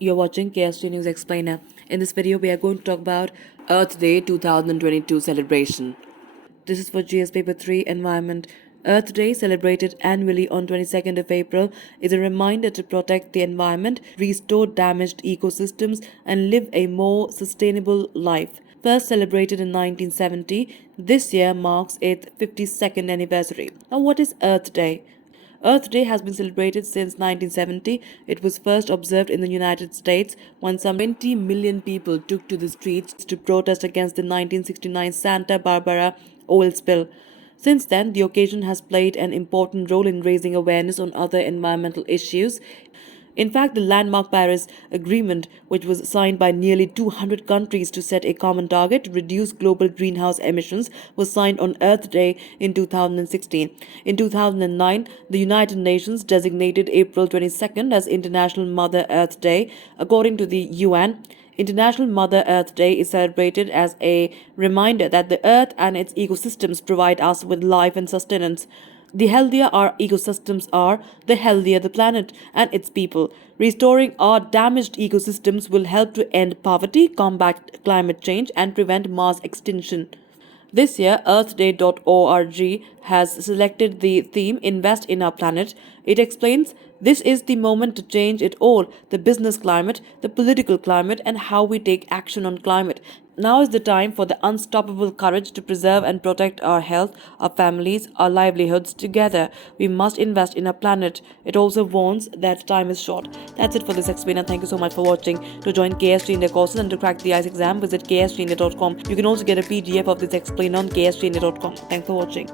You're watching KST News Explainer. In this video, we are going to talk about Earth Day 2022 celebration. This is for GS Paper 3 Environment. Earth Day, celebrated annually on 22nd of April, is a reminder to protect the environment, restore damaged ecosystems, and live a more sustainable life. First celebrated in 1970, this year marks its 52nd anniversary. Now, what is Earth Day? Earth Day has been celebrated since 1970. It was first observed in the United States when some 20 million people took to the streets to protest against the 1969 Santa Barbara oil spill. Since then, the occasion has played an important role in raising awareness on other environmental issues. In fact, the landmark Paris Agreement, which was signed by nearly 200 countries to set a common target to reduce global greenhouse emissions, was signed on Earth Day in 2016. In 2009, the United Nations designated April 22nd as International Mother Earth Day. According to the UN, International Mother Earth Day is celebrated as a reminder that the Earth and its ecosystems provide us with life and sustenance. The healthier our ecosystems are, the healthier the planet and its people. Restoring our damaged ecosystems will help to end poverty, combat climate change, and prevent mass extinction. This year, earthday.org has selected the theme Invest in Our Planet. It explains this is the moment to change it all: the business climate, the political climate, and how we take action on climate. Now is the time for the unstoppable courage to preserve and protect our health, our families, our livelihoods together. We must invest in our planet. It also warns that time is short. That's it for this explainer. Thank you so much for watching. To join KSG India courses and to crack the ICE exam, visit ksgindia.com. You can also get a PDF of this explainer on ksgindia.com. Thanks for watching.